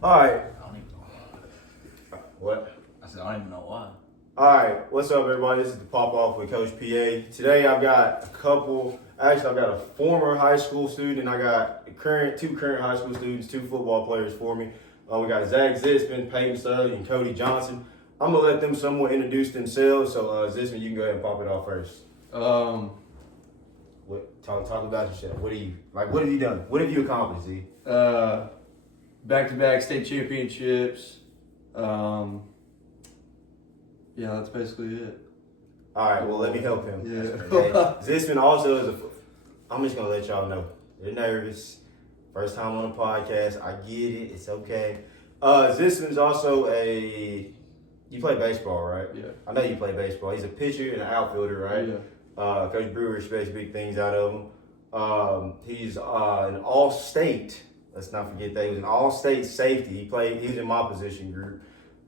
All right. I don't even know. What? I said, I don't even know why. All right. What's up, everybody? This is the Pop Off with Coach PA. Today, I've got I've got a former high school student, and I got two current high school students, two football players for me. We got Zach Zitzman, Peyton Sterling, and Cody Johnson. I'm gonna let them somewhat introduce themselves. So, Zitzman, you can go ahead and pop it off first. Talk about yourself. What have you done? What have you accomplished, Z? Back-to-back state championships. Yeah, that's basically it. All right, well, let me help him. Yeah. Okay. Zitzman also is I'm just going to let y'all know. They're nervous. First time on a podcast. I get it. It's okay. Zitzman's also you play baseball, right? Yeah. I know you play baseball. He's a pitcher and an outfielder, right? Yeah. Coach Brewer expects big things out of him. He's an all-state. Let's not forget that. He was an all-state safety. He was in my position group.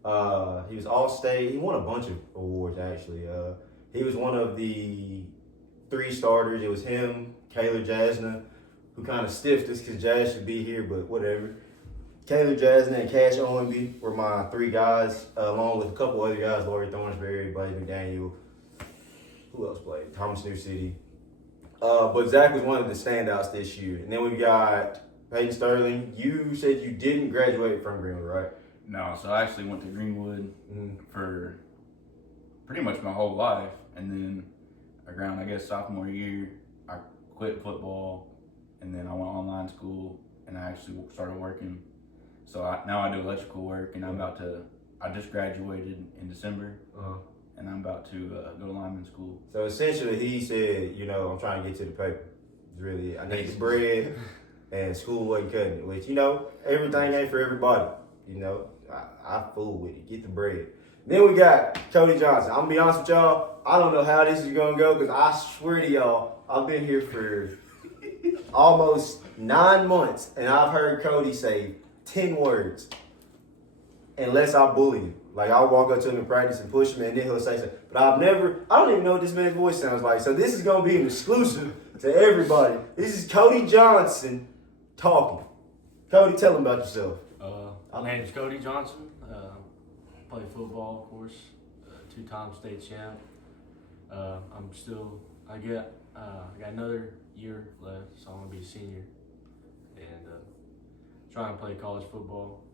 He was all-state. He won a bunch of awards, actually. He was one of the 3 starters. It was him, Kaylor Jasna, who kind of stiffed us because Jazz should be here, but whatever. Kaylor Jasna and Cash Owenby were my 3 guys, along with a couple other guys, Laurie Thornsberry, Blaze McDaniel. Who else played? Thomas New City. But Zach was one of the standouts this year. And then we got Peyton Sterling. You said you didn't graduate from Greenwood, right? No, so I actually went to Greenwood for pretty much my whole life. And then around, I guess, sophomore year, I quit football. And then I went online school, and I actually started working. So now I do electrical work, and I just graduated in December. And I'm about to go to lineman school. So essentially, he said, I'm trying to get to the paper. It's really, I need the bread, and school wasn't cutting it. Which, everything ain't for everybody. I fool with it. Get the bread. Then we got Cody Johnson. I'm going to be honest with y'all. I don't know how this is going to go because I swear to y'all, I've been here for almost 9 months, and I've heard Cody say 10 words unless I bully him. Like, I'll walk up to him in practice and push him, and then he'll say something. But I don't even know what this man's voice sounds like. So this is going to be an exclusive to everybody. This is Cody Johnson talking. Cody, tell him about yourself. My name is Cody Johnson. Play football, of course. 2-time state champ. I got another year left, so I'm going to be a senior. And trying to play college football.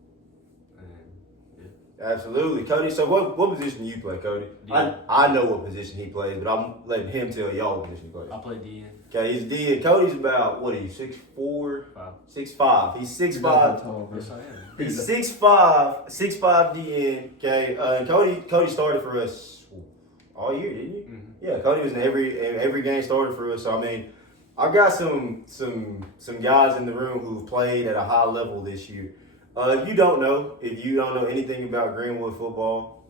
Absolutely. Cody, so what position do you play, Cody? I know what position he plays, but I'm letting him tell y'all what position he plays. I play DN. Okay, he's DN. Cody's about, 6'4"? 6'5". He's 6'5". Yes, I am. He's 6'5", 6'5" DN. Okay, and Cody started for us all year, didn't you? Mm-hmm. Yeah, Cody was in every game started for us. So I mean, I've got some guys in the room who've played at a high level this year. If you don't know anything about Greenwood football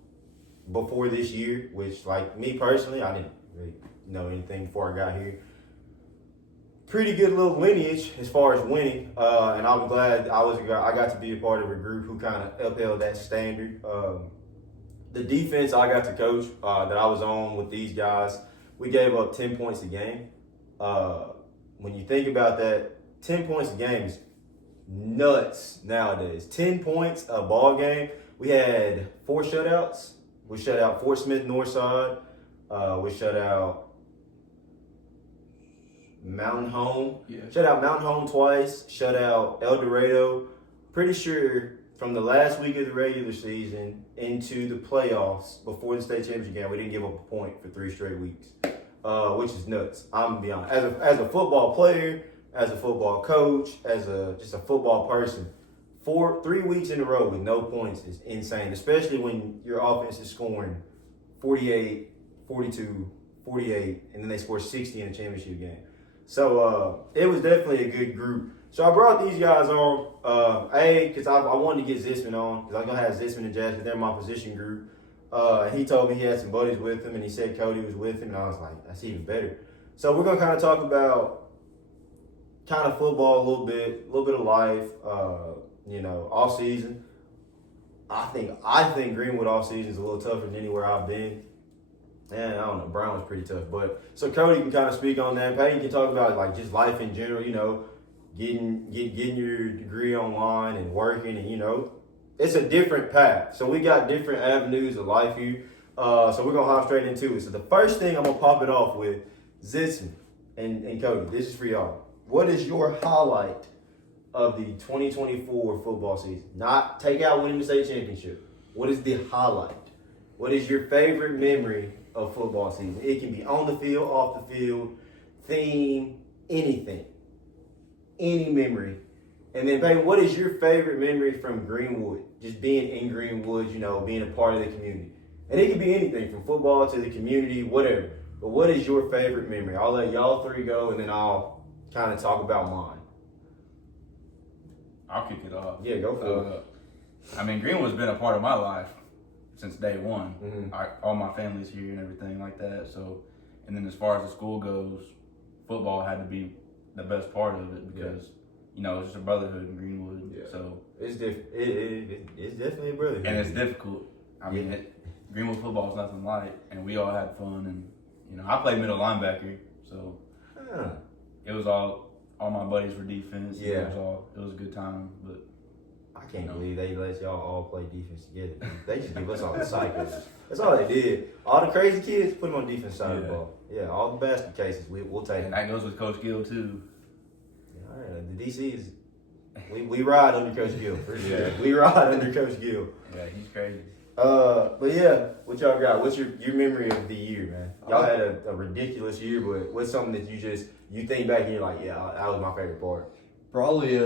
before this year, which, like me personally, I didn't really know anything before I got here. Pretty good little lineage as far as winning, and I'm glad I got to be a part of a group who kind of upheld that standard. The defense I got to coach that I was on with these guys, we gave up 10 points a game. When you think about that, 10 points a game is nuts nowadays. 10 points a ball game. We had 4 shutouts. We shut out Fort Smith Northside. We shut out Mountain Home. Yeah. Shut out Mountain Home twice. Shut out El Dorado. Pretty sure from the last week of the regular season into the playoffs before the state championship game, we didn't give up a point for 3 straight weeks, which is nuts. I'm gonna be honest. As a football player, as a football coach, as just a football person, 3 weeks in a row with no points is insane, especially when your offense is scoring 48, 42, 48, and then they score 60 in a championship game. So it was definitely a good group. So I brought these guys on, because I wanted to get Zitzman on, because I'm going to have Zitzman and Jazz, because they're my position group. And he told me he had some buddies with him, and he said Cody was with him, and I was like, that's even better. So we're going to kind of talk about kind of football a little bit of life, off season. I think Greenwood off season is a little tougher than anywhere I've been. And I don't know, Brown was pretty tough. But so Cody can kind of speak on that. Peyton can talk about like just life in general, getting your degree online and working, and it's a different path. So we got different avenues of life here. So we're gonna hop straight into it. So the first thing I'm gonna pop it off with, Zitzman and Cody. This is for y'all. What is your highlight of the 2024 football season? Not take out winning the state championship. What is the highlight? What is your favorite memory of football season? It can be on the field, off the field, theme, anything. Any memory. And then, babe, what is your favorite memory from Greenwood? Just being in Greenwood, being a part of the community. And it can be anything from football to the community, whatever. But what is your favorite memory? I'll let y'all three go, and then I'll kind of talk about mine. I'll kick it off. Yeah, go for it. I mean, Greenwood's been a part of my life since day one. Mm-hmm. All my family's here and everything like that. So, and then as far as the school goes, football had to be the best part of it because, it's just a brotherhood in Greenwood. Yeah. So it's it's definitely a brotherhood. And it's difficult. I mean, Greenwood football is nothing light, and we all had fun. And I played middle linebacker, so it was all my buddies were defense. Yeah, it was a good time. But I can't believe they let y'all all play defense together. They just give us all the psychos. That's all they did. All the crazy kids, put them on defense side of the ball. Yeah, all the basket cases, we'll take and them. that goes with Coach Gill too. Yeah, all right. The DC is we ride under Coach Gill for sure. Yeah. We ride under Coach Gill. Yeah, he's crazy. But yeah, what y'all got? What's your memory of the year, man? Y'all had a ridiculous year, but what's something that you think back and you're like, yeah, that was my favorite part? Probably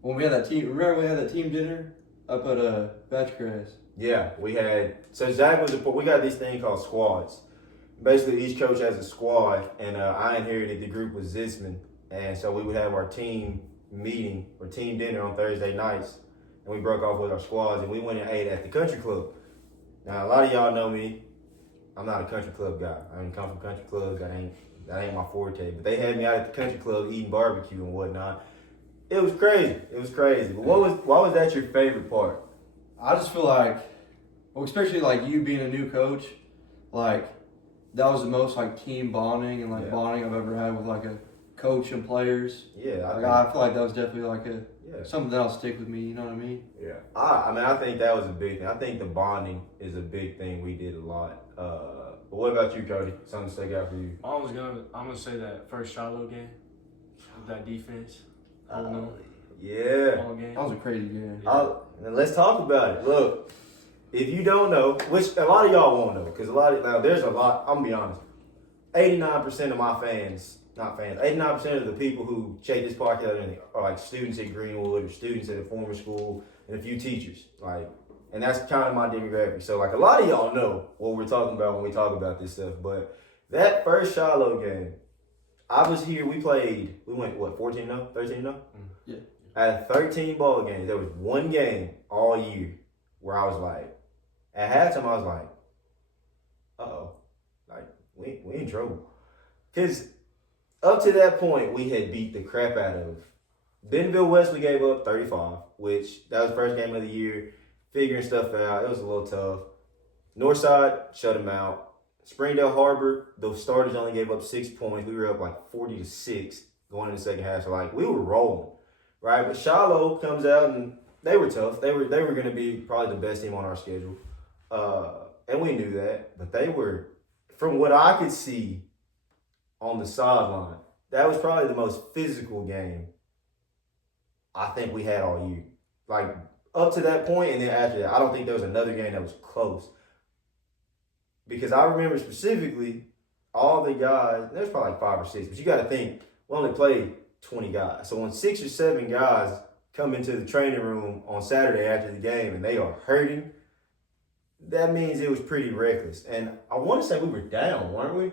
when we had that team. Remember we had that team dinner up at Batchgrass. Yeah, we had. So Zach we got this thing called squads. Basically, each coach has a squad, and I inherited the group with Zitzman, and so we would have our team meeting or team dinner on Thursday nights, and we broke off with our squads, and we went and ate at the country club. Now, a lot of y'all know me. I'm not a country club guy. I didn't come from country clubs. That ain't my forte. But they had me out at the country club eating barbecue and whatnot. It was crazy. But why was that your favorite part? I just feel like, especially like you being a new coach, like that was the most like team bonding and bonding I've ever had with like a coach and players. Yeah, I feel like that was definitely like something that'll stick with me. You know what I mean? Yeah. I think that was a big thing. I think the bonding is a big thing we did a lot. But what about you, Cody? Something to stick out for you? I'm gonna say that first Shiloh game with that defense. Yeah. All game. That was a crazy game. Now let's talk about it. Look, if you don't know, which a lot of y'all won't know, because there's a lot. I'm gonna be honest. 89% of my fans, not fans, 89% of the people who check this podcast are like students at Greenwood or students at a former school and a few teachers. And that's kind of my demographic. So a lot of y'all know what we're talking about when we talk about this stuff. But that first Shiloh game, I was here. We went 14-0, 13-0? Yeah. Out of 13 ball games, there was one game all year where I was like, at halftime, I was like, uh-oh, we in trouble. Because up to that point, we had beat the crap out of Bentonville West. We gave up 35, which that was the first game of the year. Figuring stuff out, it was a little tough. Northside shut them out. Springdale Harbor, the starters only gave up 6 points. We were up 40-6 going in the second half. So we were rolling, right? But Shiloh comes out and they were tough. They were going to be probably the best team on our schedule, and we knew that. But they were, from what I could see on the sideline, that was probably the most physical game I think we had all year. Up to that point, and then after that, I don't think there was another game that was close. Because I remember specifically all the guys, there's probably 5 or 6, but you got to think, we only played 20 guys. So when 6 or 7 guys come into the training room on Saturday after the game and they are hurting, that means it was pretty reckless. And I want to say we were down, weren't we?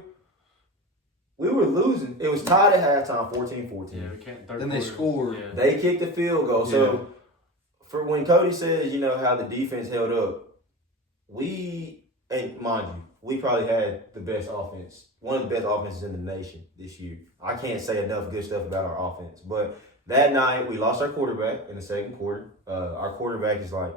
We were losing. It was tied at halftime, 14-14. Yeah, we can't. Then they scored. Yeah. They kicked the field goal. So for when Cody says, how the defense held up, and mind you, we probably had the best offense, one of the best offenses in the nation this year. I can't say enough good stuff about our offense. But that night, we lost our quarterback in the second quarter. Our quarterback is I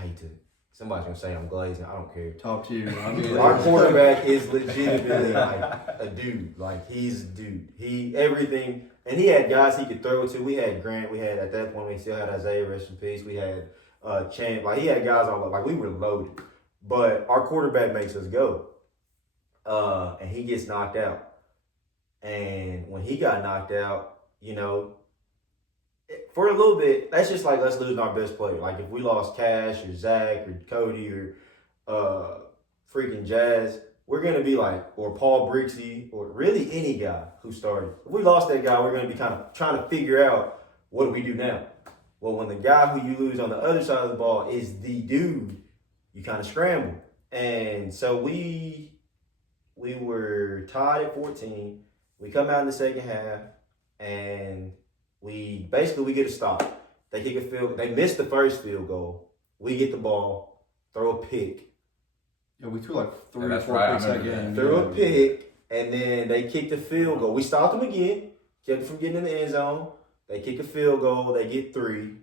hate to, somebody's going to say I'm glazing. I don't care. Top tier. Our quarterback is legitimately a dude. He's a dude. Everything. And he had guys he could throw to. We had Grant. We had, at that point, we still had Isaiah, rest in peace. We had Champ. Like, he had guys all over. Like, we were loaded. But our quarterback makes us go. And he gets knocked out. And when he got knocked out, you know, for a little bit, that's just like us losing our best player. Like, if we lost Cash or Zach or Cody or freaking Jazz, we're going to be like, or Paul Brixey, or really any guy who started. If we lost that guy, we're going to be kind of trying to figure out, what do we do now? Well, when the guy who you lose on the other side of the ball is the dude, you kind of scramble. And so we were tied at 14. We come out in the second half, and we get a stop. They kick a field. They missed the first field goal. We get the ball, throw a pick. Yeah, we threw like 3 or 4 right, picks that game. Threw a pick, and then they kicked a field goal. We stopped them again, kept them from getting in the end zone. They kick a field goal. They get 3.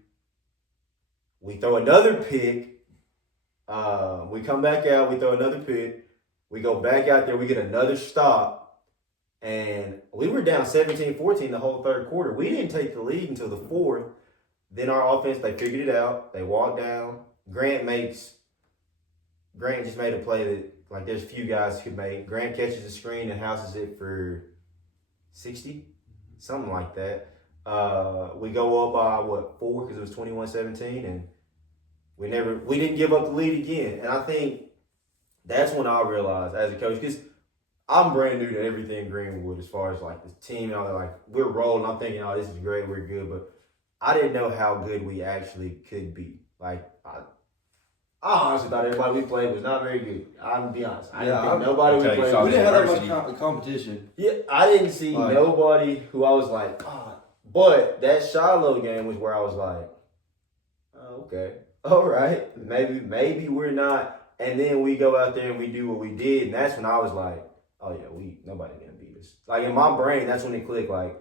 We throw another pick. We come back out. We throw another pick. We go back out there. We get another stop. And we were down 17-14 the whole third quarter. We didn't take the lead until the fourth. Then our offense, they figured it out. They walked down. Grant just made a play that, like, there's few guys could make. Grant catches the screen and houses it for 60? Something like that. We go up by, 4? Because it was 21-17. And we didn't give up the lead again. And I think that's when I realized as a coach, because I'm brand new to everything Greenwood as far as, like, the team and all that. Like, we're rolling. I'm thinking, oh, this is great. We're good. But I didn't know how good we actually could be. Like, I honestly thought everybody we played was not very good. I'm going to be honest. I didn't think nobody we played. We didn't have that much competition. Yeah, I didn't see nobody who I was like, But that Shiloh game was where I was like, oh, okay, all right, maybe we're not. And then we go out there and we do what we did, and that's when I was like, oh yeah, nobody's gonna beat us. Like, in my brain, that's when it clicked. Like,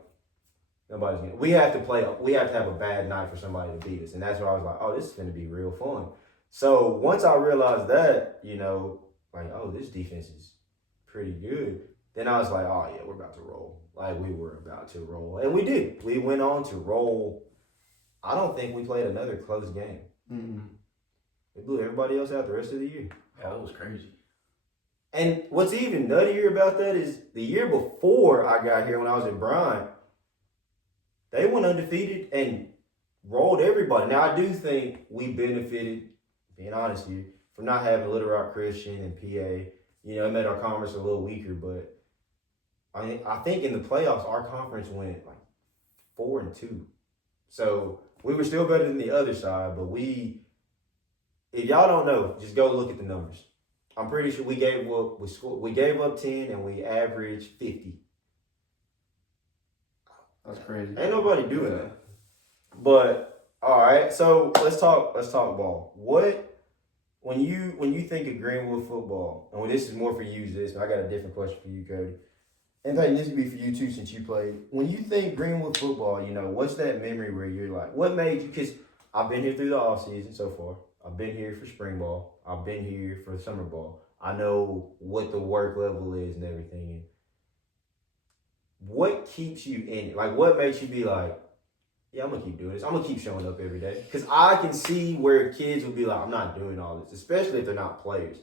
nobody's gonna. We have to have a bad night for somebody to beat us, and that's where I was like, oh, this is gonna be real fun. So once I realized that, you know, like, oh, this defense is pretty good, then I was like, oh yeah, we're about to roll. Like, we were about to roll, and we did. We went on to roll. I don't think we played another close game. Mm-hmm. We blew everybody else out the rest of the year. Yeah, that was crazy. And what's even nuttier about that is the year before I got here, when I was at Bryant, they went undefeated and rolled everybody. Now, I do think we benefited, being honest here, from not having Little Rock Christian and PA. You know, it made our conference a little weaker, but I think in the playoffs, our conference went like 4-2. So we were still better than the other side, but if y'all don't know, just go look at the numbers. I'm pretty sure we gave up 10 and we averaged 50. That's crazy. Ain't nobody doing that. But all right, so let's talk ball. When you think of Greenwood football, and this is more for you, I got a different question for you, Cody. And Peyton, this would be for you too, since you played. When you think Greenwood football, you know, what's that memory where you're like, what made you? Because I've been here through the off season so far. I've been here for spring ball. I've been here for summer ball. I know what the work level is and everything. And what keeps you in it? Like, what makes you be like, yeah, I'm going to keep doing this. I'm going to keep showing up every day. Because I can see where kids will be like, I'm not doing all this, especially if they're not players.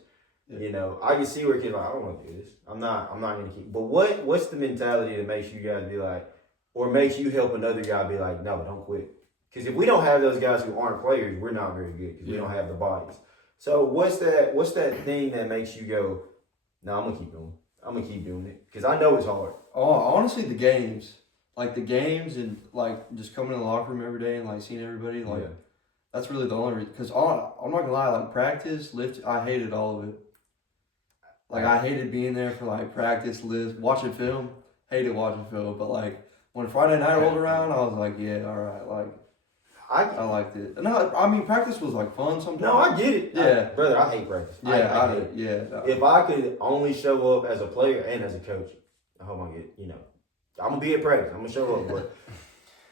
Yeah. You know, I can see where kids are like, I don't want to do this. I'm not going to keep. But what's the mentality that makes you guys be like, or makes you help another guy be like, no, don't quit? Because if we don't have those guys who aren't players, we're not very good because we don't have the bodies. So what's that thing that makes you go, no, I'm going to keep going. I'm going to keep doing it because I know it's hard. Oh, honestly, the games. Like, the games and, like, just coming in the locker room every day and, like, seeing everybody, like, that's really the only reason. Because I'm not going to lie, like, practice, lift, I hated all of it. Like, I hated being there for, like, practice, lift, watching film. Hated watching film. But, like, when Friday night rolled around, I was like, yeah, all right. Like, I liked it. No, I mean, practice was, like, fun sometimes. No, I get it. Yeah. Brother, I hate practice. Yeah, I hate it. Yeah. No. If I could only show up as a player and as a coach, I hope I get, I'm going to be at practice. I'm going to show up. But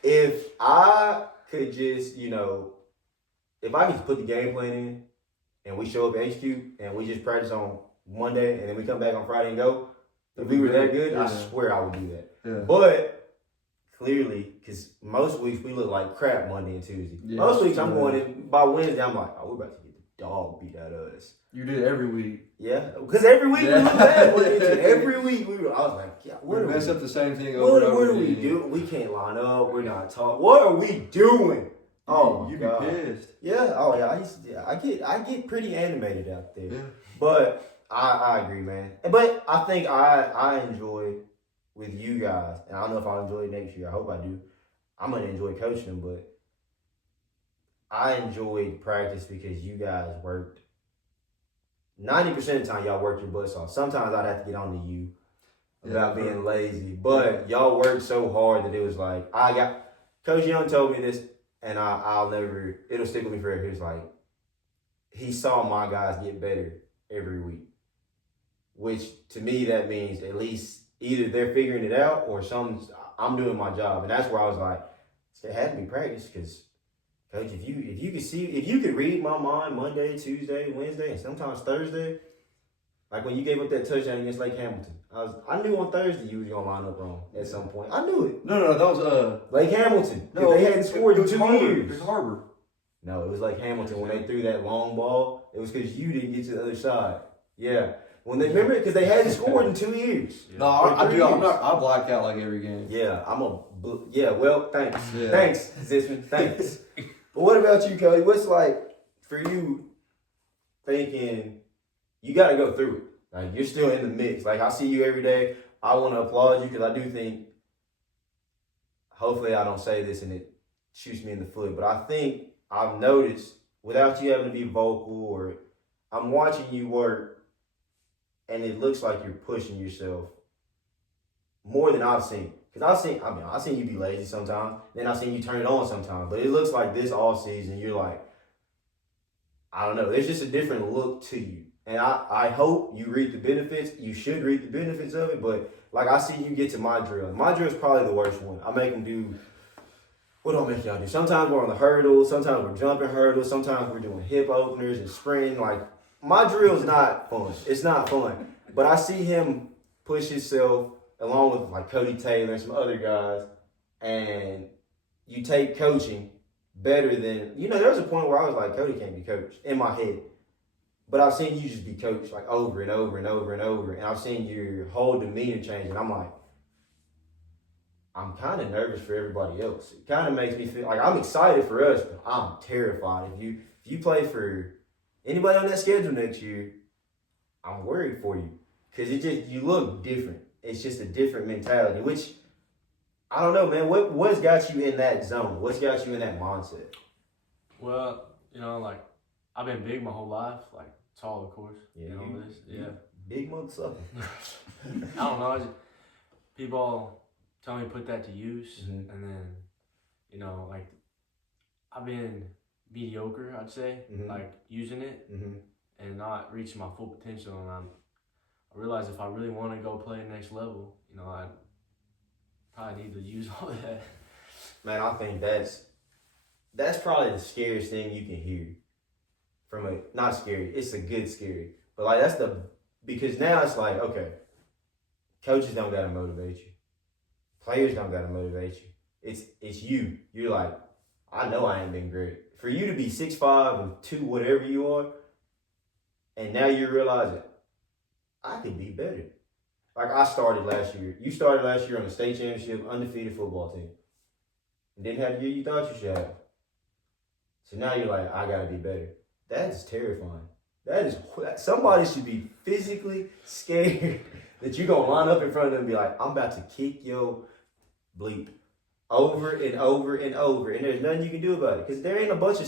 if I could just, if I could just put the game plan in and we show up at HQ and we just practice on Monday and then we come back on Friday and go, if we were that good, I swear I would do that. Yeah. But clearly, because most weeks we look like crap Monday and Tuesday. Yeah, Most weeks I'm sure. going in, by Wednesday, I'm like, oh, we're about to get the dog beat out of us. You do it every week. Yeah, because every week we look bad. Every week I was like, yeah, We mess up the same thing over what and over are we again. doing? We can't line up. We're not talking. What are we doing? Oh, you God. be pissed. Yeah. Oh, yeah. I get pretty animated out there. Yeah. But I agree, man. But I think I enjoy with you guys, and I don't know if I'll enjoy it next year. I hope I do. I'm gonna enjoy coaching them, but I enjoyed practice because you guys worked 90% of the time. Y'all worked your butts off. Sometimes I'd have to get on to you about being lazy, but y'all worked so hard that it was like Coach Young told me this, and I'll never. It'll stick with me forever. He was like, he saw my guys get better every week, which to me that means at least either they're figuring it out or I'm doing my job, and that's where I was like, it had to be practice because, Coach, if you could read my mind Monday, Tuesday, Wednesday, and sometimes Thursday, like when you gave up that touchdown against Lake Hamilton, I knew on Thursday you was gonna line up wrong at some point. I knew it. No, that was Lake Hamilton. No, if they hadn't scored in 2 years. It was Harbor. No, it was like Hamilton when they threw that long ball. It was because you didn't get to the other side. Yeah. When they remember it, because they hadn't scored in 2 years. Yeah. No, I do. I black out like every game. Yeah, well, thanks. Yeah. Thanks, Zitzman. Thanks. But what about you, Cody? What's like for you thinking you got to go through it? Like you're still in the mix. Like I see you every day. I want to applaud you because I do think, hopefully I don't say this and it shoots me in the foot, but I think I've noticed without you having to be vocal or I'm watching you work and it looks like you're pushing yourself more than I've seen. Because I've seen you be lazy sometimes, then I've seen you turn it on sometimes. But it looks like this all season, you're like, I don't know, there's just a different look to you. And I hope you reap the benefits. You should reap the benefits of it. But like I see you get to my drill. And my drill is probably the worst one. I make them do, what do I make y'all do? Sometimes we're on the hurdles. Sometimes we're jumping hurdles. Sometimes we're doing hip openers and sprinting. Like my drill is not fun. It's not fun. But I see him push himself along with like Cody Taylor and some other guys. And you take coaching better than, there was a point where I was like, Cody can't be coached in my head. But I've seen you just be coached like over and over and over and over. And I've seen your whole demeanor change. And I'm like, I'm kind of nervous for everybody else. It kind of makes me feel like I'm excited for us, but I'm terrified. If you play for anybody on that schedule next year, I'm worried for you. Because you look different. It's just a different mentality, which, I don't know, man. What's got you in that zone? What's got you in that mindset? Well, like, I've been big my whole life, like, tall, of course. Yeah, This. Yeah. Big motherfucker. I don't know. People tell me to put that to use, Mhm. and then, like, I've been mediocre, I'd say, Mhm. like, using it Mm-hmm. and not reaching my full potential. And I realize if I really want to go play next level, I probably need to use all that. Man, I think that's probably the scariest thing you can hear. Not scary, it's a good scary. But like because now it's like, okay, coaches don't gotta motivate you. Players don't gotta motivate you. It's you. You're like, I know I ain't been great. For you to be 6'5" and 2 whatever you are, and now you're realizing I could be better. Like I started last year. You started last year on the state championship, undefeated football team. And didn't have the year you thought you should have. So now you're like, I gotta be better. That is terrifying. Somebody should be physically scared that you're gonna line up in front of them and be like, I'm about to kick your bleep over and over and over, and there's nothing you can do about it because there ain't a bunch of